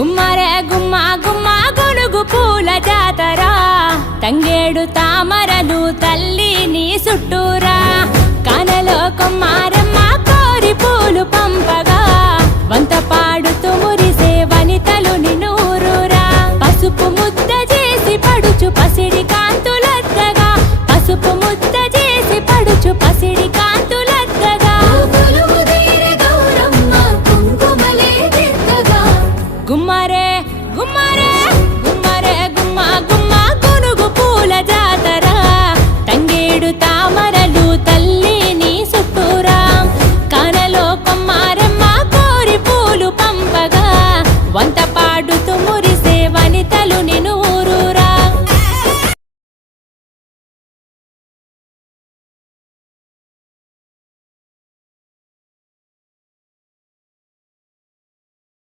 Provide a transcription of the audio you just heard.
గుమ్మరే గుమ్మ గుమ్మ గొలుగు పూల జాతర తంగేడు తామరలు తల్లి నీ చుట్టూరా కానలో కొమ్మార